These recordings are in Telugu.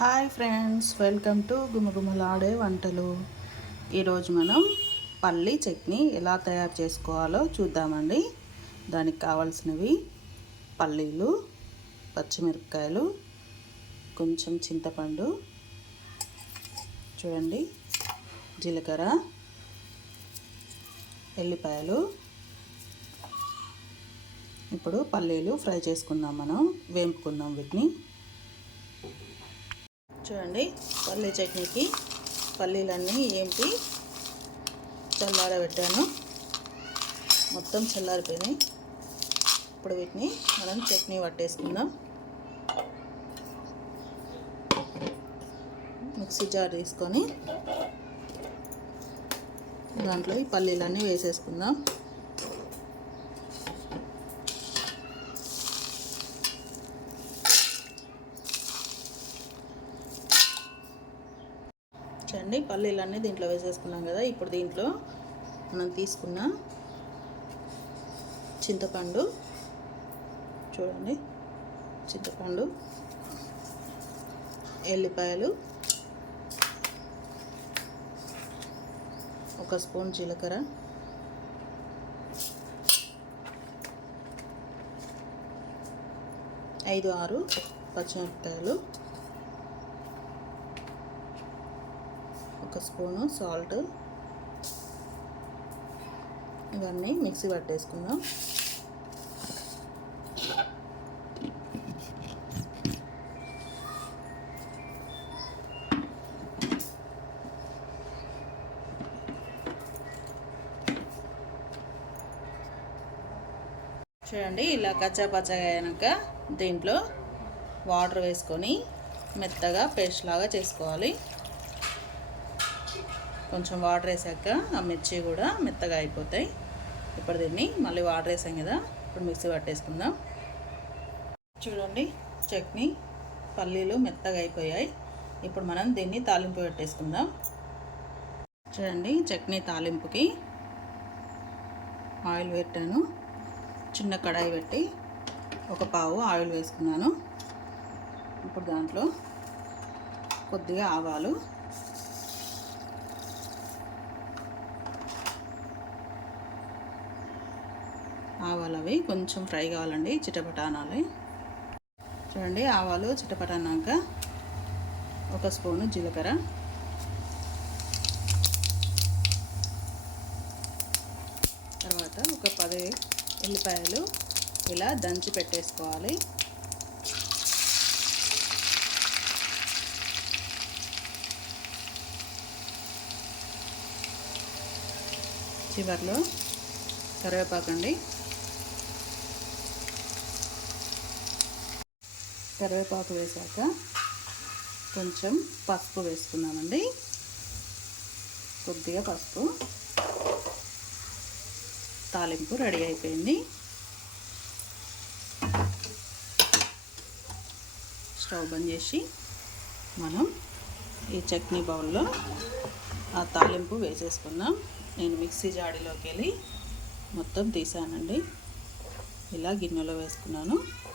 హాయ్ ఫ్రెండ్స్ వెల్కమ్ టు గుమగుమలాడే వంటలు. ఈరోజు మనం పల్లి చట్నీ ఎలా తయారు చేసుకోవాలో చూద్దామండి. దానికి కావాల్సినవి పల్లీలు పచ్చిమిరపకాయలు కొంచెం చింతపండు చూడండి జీలకర్ర ఎల్లిపాయలు. ఇప్పుడు పల్లీలు ఫ్రై చేసుకుందాం మనం వేపుకుందాం వీటిని. చూడండి పల్లీ చట్నీకి పల్లీలన్నీ ఏంటి చల్లారబెట్టాను. మొత్తం చల్లారిపోయినాయి. ఇప్పుడు వీటిని మనం చట్నీ పట్టేసుకుందాం. మిక్సీ జార్ తీసుకొని దాంట్లో ఈ పల్లీలన్నీ వేసేసుకుందాం. చూడండి పల్లీలన్నీ దీంట్లో వేసేసుకున్నాం కదా ఇప్పుడు దీంట్లో మనం తీసుకున్న చింతపండు చూడండి చింతపండు ఎల్లిపాయలు ఒక స్పూన్ జీలకర్ర ఐదు ఆరు పచ్చిమిరపకాయలు ఒక స్పూను సాల్ట్. ఇవన్నీ మిక్సీ పట్టేసుకుందాం. చూడండి ఇలా కచ్చా పచ్చగా అయినాక దీంట్లో వాటర్ వేసుకొని మెత్తగా పేస్ట్ లాగా చేసుకోవాలి. కొంచెం వాటర్ వేసాక ఆ మిర్చి కూడా మెత్తగా అయిపోతాయి. ఇప్పుడు దీన్ని మళ్ళీ వాటర్ వేసాం కదా ఇప్పుడు మిక్సీ పట్టేసుకుందాం. చూడండి చట్నీ పల్లీలు మెత్తగా అయిపోయాయి. ఇప్పుడు మనం దీన్ని తాలింపు పెట్టేసుకుందాం. చూడండి చట్నీ తాలింపుకి ఆయిల్ పెట్టాను. చిన్న కడాయి పెట్టి ఒక పావు ఆయిల్ వేసుకున్నాను. ఇప్పుడు దాంట్లో కొద్దిగా ఆవాలు ఆవాలు అవి కొంచెం ఫ్రై కావాలండి చిటపటానాలి చూడండి ఆవాలు చిటపటానాక ఒక స్పూను జీలకర్ర. తర్వాత ఒక పది ఎల్లిపాయలు ఇలా దంచి పెట్టేసుకోవాలి. చివరిలో కరివేపాకండి. కరివేపాకు వేసాక కొంచెం పసుపు వేసుకున్నామండి కొద్దిగా పసుపు. తాలింపు రెడీ అయిపోయింది. స్టవ్ బంద్ చేసి మనం ఈ చట్నీ బౌల్లో ఆ తాలింపు వేసేసుకుందాం. నేను మిక్సీ జాడీలోకి వెళ్ళి మొత్తం తీసానండి. ఇలా గిన్నెలో వేసుకున్నాను.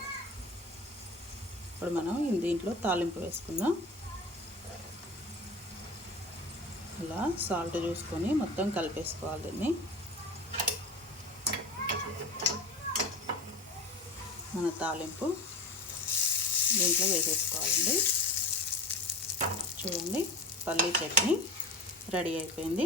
ఇప్పుడు మనం దీంట్లో తాలింపు వేసుకుందాం. అలా సాల్ట్ చూసుకొని మొత్తం కలిపేసుకోవాలి దీన్ని. మన తాలింపు దీంట్లో వేసేసుకోవాలండి. చూడండి పల్లీ చట్నీ రెడీ అయిపోయింది.